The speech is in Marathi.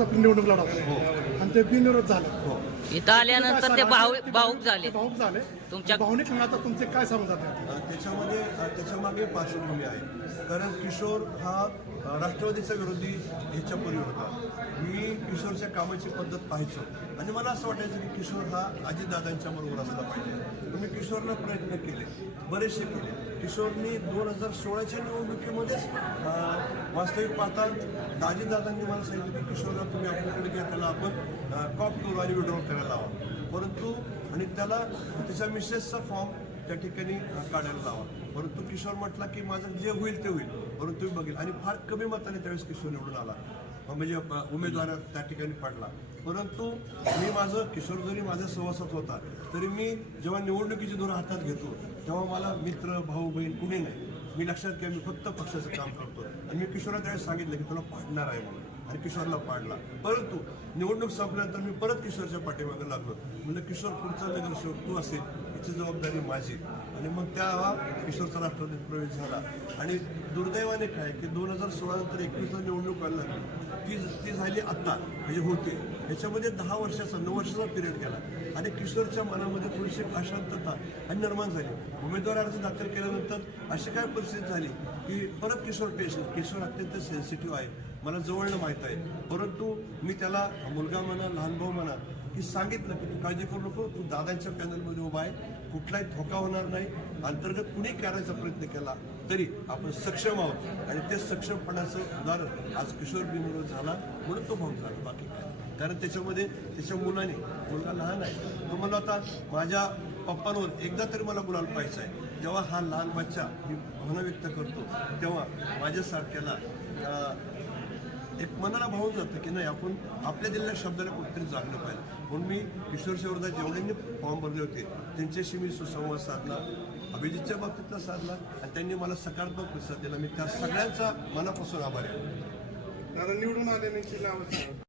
विरोधात आपण निवडणूक लढवतो आणि ते बिनविरोध झालं. हो. इथं आल्यानंतर ते भाऊ भाऊक झाले भाऊक झाले. तुमच्या- भावनिक आता तुमचे काय समजतात अ, त्याच्यामध्ये त्याच्यामागे पार्श्वभूमी आहे. कारण किशोर हा राष्ट्रवादीचा विरोधी ह्याच्यापूर्वी होता. मी किशोरच्या कामाची पद्धत पाहायचो. आणि मला असं वाटायचं की किशोर हा अजितदादांच्या बरोबर असला पाहिजे. तुम्ही मी किशोरला प्रयत्न केले. बरेचसे केले. किशोरनी दोन हजार सोळाच्या निवडणुकीमध्येच वास्तविक पाहता दाजीदादांनी मला सांगितलं की किशोरला तुम्ही आपल्याकडे घ्या त्याला आपण कॉप करू आणि विड्रॉल करायला हवा. परंतु आणि त्याला त्याच्या मिसेसचा फॉर्म त्या ठिकाणी काढायला लावा. परंतु किशोर म्हटला की माझं जे होईल ते होईल. परंतु मी बघेल आणि फार कमी मताने त्यावेळेस किशोर निवडून आला. म्हणजे उमेदवार त्या ठिकाणी पडला. परंतु मी माझं किशोर जरी माझ्या सहवासात होता तरी मी जेव्हा निवडणुकीची धोरण हातात घेतो तेव्हा मला मित्र भाऊ बहीण कुणी नाही. मी लक्षात घ्या मी फक्त पक्षाचं काम करतो. आणि मी किशोरला त्यावेळेस सांगितलं की तुला पाडणार आहे म्हणून. आणि किशोरला पाडला. परंतु निवडणूक संपल्यानंतर मी परत किशोरच्या पाठीमागे लागलो. म्हणजे किशोर पुढचा नगरसेवक तू असेल. याची जबाबदारी माझी आणि मग त्या किशोरचा राष्ट्रवादीत प्रवेश झाला. आणि दुर्दैवाने काय की दोन हजार सोळा नंतर एकवीसला निवडणूक व्हायला लागली. ती ती झाली आत्ता म्हणजे होते. याच्यामध्ये दहा वर्षाचा नऊ वर्षाचा पिरियड गेला. आणि किशोरच्या मनामध्ये थोडीशी अशांतता आणि निर्माण झाली. उमेदवार अर्ज दाखल केल्यानंतर अशी काय परिस्थिती झाली की परत किशोर टेन्शन किशोर अत्यंत सेन्सिटिव्ह आहे. मला जवळनं माहीत आहे. परंतु मी त्याला मुलगा म्हणा लहान भाऊ म्हणा की सांगितलं की तू काळजी करू नको तू दादांच्या पॅनलमध्ये उभा आहे. कुठलाही धोका होणार नाही. अंतर्गत कुणी करायचा प्रयत्न केला तरी आपण सक्षम आहोत. आणि ते सक्षमपणाचं उदाहरण आज किशोर बिनविरोध झाला म्हणून तो भाऊ झाला. बाकी काय कारण त्याच्यामध्ये त्याच्या मुलाने मुलगा लहान आहे. तो मला आता माझ्या पप्पांवर एकदा तरी मला बोलायला पाहिजे आहे. जेव्हा हा लहान बच्चा मी भावना व्यक्त करतो तेव्हा माझ्यासारख्याला एक मनाला भावून जातं की नाही आपण आपल्या दिलेल्या शब्दाला कुठेतरी जागलं पाहिजे. म्हणून मी किशोर शिवरदा जेवढ्यांनी फॉर्म भरले होते त्यांच्याशी मी सुसंवाद साधला अभिजितच्या बाबतीतला साधला आणि त्यांनी मला सकारात्मक प्रतिसाद दिला. मी त्या सगळ्यांचा मनापासून आभार आहे. निवडून आले नाही